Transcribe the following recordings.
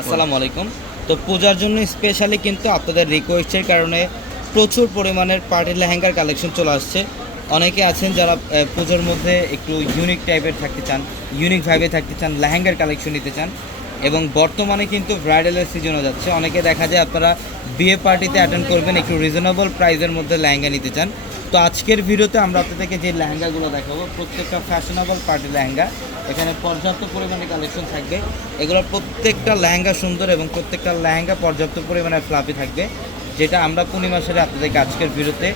আসসালামু আলাইকুম। তো পূজার জন্য স্পেশালি কিন্তু আপনাদের রিকোয়েস্টের কারণে প্রচুর পরিমাণের পার্টি লেহেঙ্গার কালেকশন চলে আসছে। অনেকে আছেন যারা পুজোর মধ্যে একটু ইউনিক টাইপের থাকতে চান, ইউনিক ভাইবে থাকতে চান, লেহেঙ্গার কালেকশন নিতে চান। এবং বর্তমানে কিন্তু ব্রাইডালের সিজনও যাচ্ছে। অনেকে দেখা যায় আপনারা বিয়ে পার্টিতে অ্যাটেন্ড করবেন, একটু রিজনেবল প্রাইসের মধ্যে লেহেঙ্গা নিতে চান। তো আজকের ভিডিওতে আমরা আপনাদেরকে যে লেহেঙ্গাগুলো দেখাবো প্রত্যেকটা ফ্যাশনেবল পার্টি লেহেঙ্গা। এখানে পর্যাপ্ত পরিমাণে কালেকশন থাকবে। এগুলোর প্রত্যেকটা লেহেঙ্গা সুন্দর এবং প্রত্যেকটা লেহেঙ্গা পর্যাপ্ত পরিমাণে ফ্লাফি থাকবে, যেটা আমরা পূর্ণিমা সারে আপনাদেরকে আজকের ভিডিওতে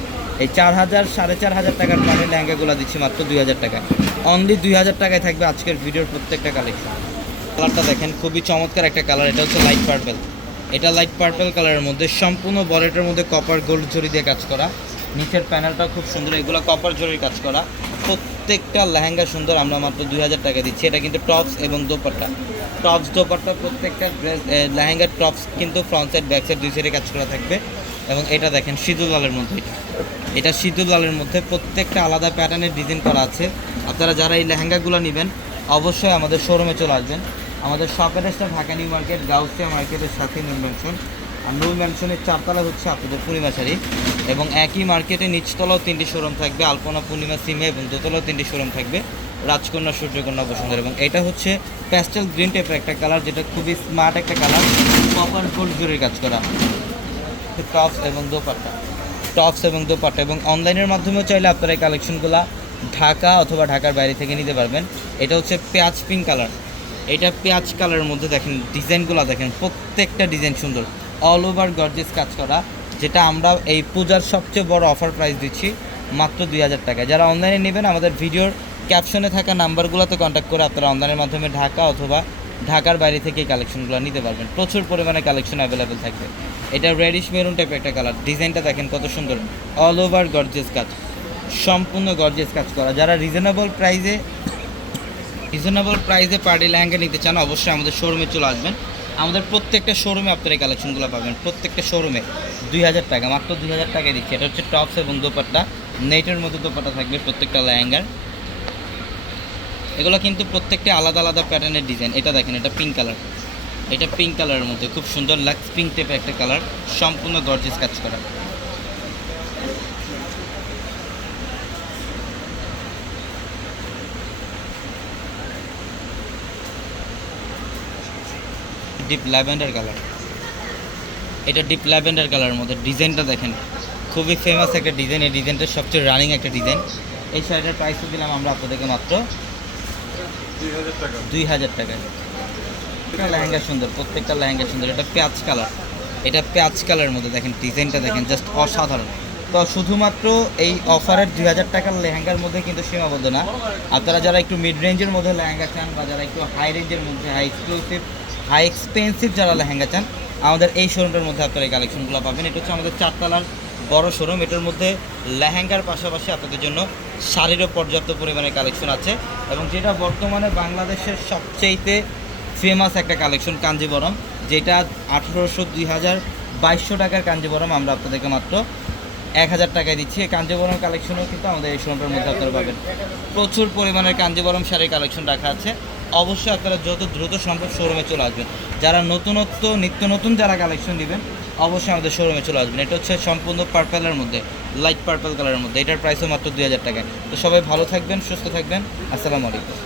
এই 4,000 4,500 টাকার পানির লেহেঙ্গাগুলো দিচ্ছি মাত্র 2,000 টাকায়। অনলি 2,000 টাকায় থাকবে আজকের ভিডিওর প্রত্যেকটা কালেকশন। কালারটা দেখেন, খুবই চমৎকার একটা কালার। এটা হচ্ছে লাইট পার্পল। এটা লাইট পার্পল কালারের মধ্যে সম্পূর্ণ বডিটার মধ্যে কপার গোল্ড জরি দিয়ে কাজ করা। নিচের প্যানেলটা খুব সুন্দর, এগুলো কপার জরির কাজ করা। প্রত্যেকটা লেহেঙ্গা সুন্দর, আমরা মাত্র 2,000 টাকা দিচ্ছি। এটা কিন্তু টপস এবং দোপাট্টা, টপস দোপাট্টা প্রত্যেকটা ড্রেস লেহেঙ্গার টপস কিন্তু ফ্রন্ট সাইড ব্যাক সাইড দুই সাইডে কাজ করা থাকবে। এবং এটা দেখেন সিঁদুর লালের মধ্যে, এটা সিঁদুর লালের মধ্যে প্রত্যেকটা আলাদা প্যাটার্নের ডিজাইন করা আছে। আপনারা যারা এই লেহেঙ্গাগুলো নেবেন অবশ্যই আমাদের শোরুমে চলে আসবেন। আমাদের শপের এসটা ঢাকা নিউ মার্কেট, গাউসিয়া মার্কেটের সাথে নূর ম্যানশন। আর নূর ম্যানশনের চারতলা হচ্ছে আপনাদের পূর্ণিমা শাড়ি। এবং একই মার্কেটে নিচতলাও 3টি শোরুম থাকবে, আলপনা পূর্ণিমা সিমে, এবং দোতলাও 3টি শোরুম থাকবে, রাজকন্যা, সূর্যকন্যা, বসুন্ধরা। এবং এটা হচ্ছে প্যাস্টেল গ্রিন টাইপের একটা কালার, যেটা খুবই স্মার্ট একটা কালার, কপার গোল্ড জরির কাজ করা। টপস এবং দোপাট্টা, টপস এবং দোপাট্টা। এবং অনলাইনের মাধ্যমেও চাইলে আপনারা এই কালেকশনগুলো ঢাকা অথবা ঢাকার বাইরে থেকে নিতে পারবেন। এটা হচ্ছে পেঁয়াজ পিঙ্ক কালার। এটা পেঁয়াজ কালারের মধ্যে দেখেন ডিজাইনগুলো, দেখেন প্রত্যেকটা ডিজাইন সুন্দর, অল ওভার গর্জিয়াস কাজ করা, যেটা আমরা এই পূজার সবচেয়ে বড় অফার প্রাইস দিচ্ছি মাত্র 2,000 টাকায়। যারা অনলাইনে নেবেন আমাদের ভিডিওর ক্যাপশনে থাকা নাম্বারগুলোতে কন্ট্যাক্ট করে আপনারা অনলাইনের মাধ্যমে ঢাকা অথবা ঢাকার বাইরে থেকে এই কালেকশনগুলো নিতে পারবেন। প্রচুর পরিমাণে কালেকশন অ্যাভেলেবেল থাকবে। এটা রেডিশ মেরুন টাইপের একটা কালার, ডিজাইনটা দেখেন কত সুন্দর, অল ওভার গর্জিয়াস কাজ, সম্পূর্ণ গর্জিয়াস কাজ করা। যারা রিজনেবল প্রাইসে পার্টি লেহেঙ্গা নিতে চান অবশ্যই আমাদের শোরুমে চলে আসবেন। আমাদের প্রত্যেকটা শোরুমে আপনারা এই কালেকশনগুলো পাবেন, প্রত্যেকটা শোরুমে 2,000 টাকা, মাত্র 2,000 টাকায় দিচ্ছি। এটা হচ্ছে টপস এবং দোপাট্টা, নেটের মধ্যে দোপাট্টা থাকবে প্রত্যেকটা লেহেঙ্গার। এগুলো কিন্তু প্রত্যেকটা আলাদা আলাদা প্যাটার্নের ডিজাইন। এটা দেখেন, এটা পিঙ্ক কালার, এটা পিঙ্ক কালারের মধ্যে খুব সুন্দর লাক্স পিঙ্ক টাইপের একটা কালার, সম্পূর্ণ গর্জিয়াস কাজ করা। ডিপ ল্যাভেন্ডার কালার, এটা ডিপ ল্যাভেন্ডার কালারের মধ্যে ডিজাইনটা দেখেন, খুবই ফেমাস একটা ডিজাইন। এই ডিজাইনটা সবচেয়ে রানিং একটা ডিজাইন। এই শাড়িটার প্রাইসও দিলাম আমরা আপনাদেরকে মাত্র 2,000 টাকায়। লেহেঙ্গা সুন্দর, প্রত্যেকটা লেহেঙ্গা সুন্দর। এটা পেঁয়াজ কালার, এটা পেঁয়াজ কালারের মধ্যে দেখেন ডিজাইনটা দেখেন, জাস্ট অসাধারণ। তো শুধুমাত্র এই অফারের 2,000 টাকার লেহেঙ্গার মধ্যে কিন্তু সীমাবদ্ধ না। আপনারা যারা একটু মিড রেঞ্জের মধ্যে লেহেঙ্গা চান বা যারা একটু হাই রেঞ্জের মধ্যে হাই এক্সক্লুসিভ হাই এক্সপেন্সিভ যারা লেহেঙ্গা চান, আমাদের এই শোরুমটার মধ্যে আপনারা এই কালেকশনগুলো পাবেন। এটা হচ্ছে আমাদের চারতলার বড় শোরুম। এটার মধ্যে লেহেঙ্গার পাশাপাশি আপনাদের জন্য শাড়িরও পর্যাপ্ত পরিমাণে কালেকশন আছে। এবং যেটা বর্তমানে বাংলাদেশের সবচেয়েতে ফেমাস একটা কালেকশন কাঞ্জিবরম, যেটা 1,800 2,000 2,200 টাকার কাঞ্জিবরম আমরা আপনাদেরকে মাত্র 1,000 টাকায় দিচ্ছি। এই কাঞ্জিবরম কালেকশনও কিন্তু আমাদের এই শোরুমের মধ্যে আপনারা পাবেন। প্রচুর পরিমাণের কাঞ্জিবরম শাড়ির কালেকশন রাখা আছে। অবশ্যই আপনারা যত দ্রুত সম্ভব শোরুমে চলে আসবেন। যারা নিত্য নতুন যারা কালেকশন নেবেন অবশ্যই আমাদের শোরুমে চলে আসবেন। এটা হচ্ছে সম্পূর্ণ পার্পেলের মধ্যে, লাইট পার্পল কালারের মধ্যে। এটার প্রাইসও মাত্র 2,000 টাকায়। তো সবাই ভালো থাকবেন, সুস্থ থাকবেন। আসসালামু আলাইকুম।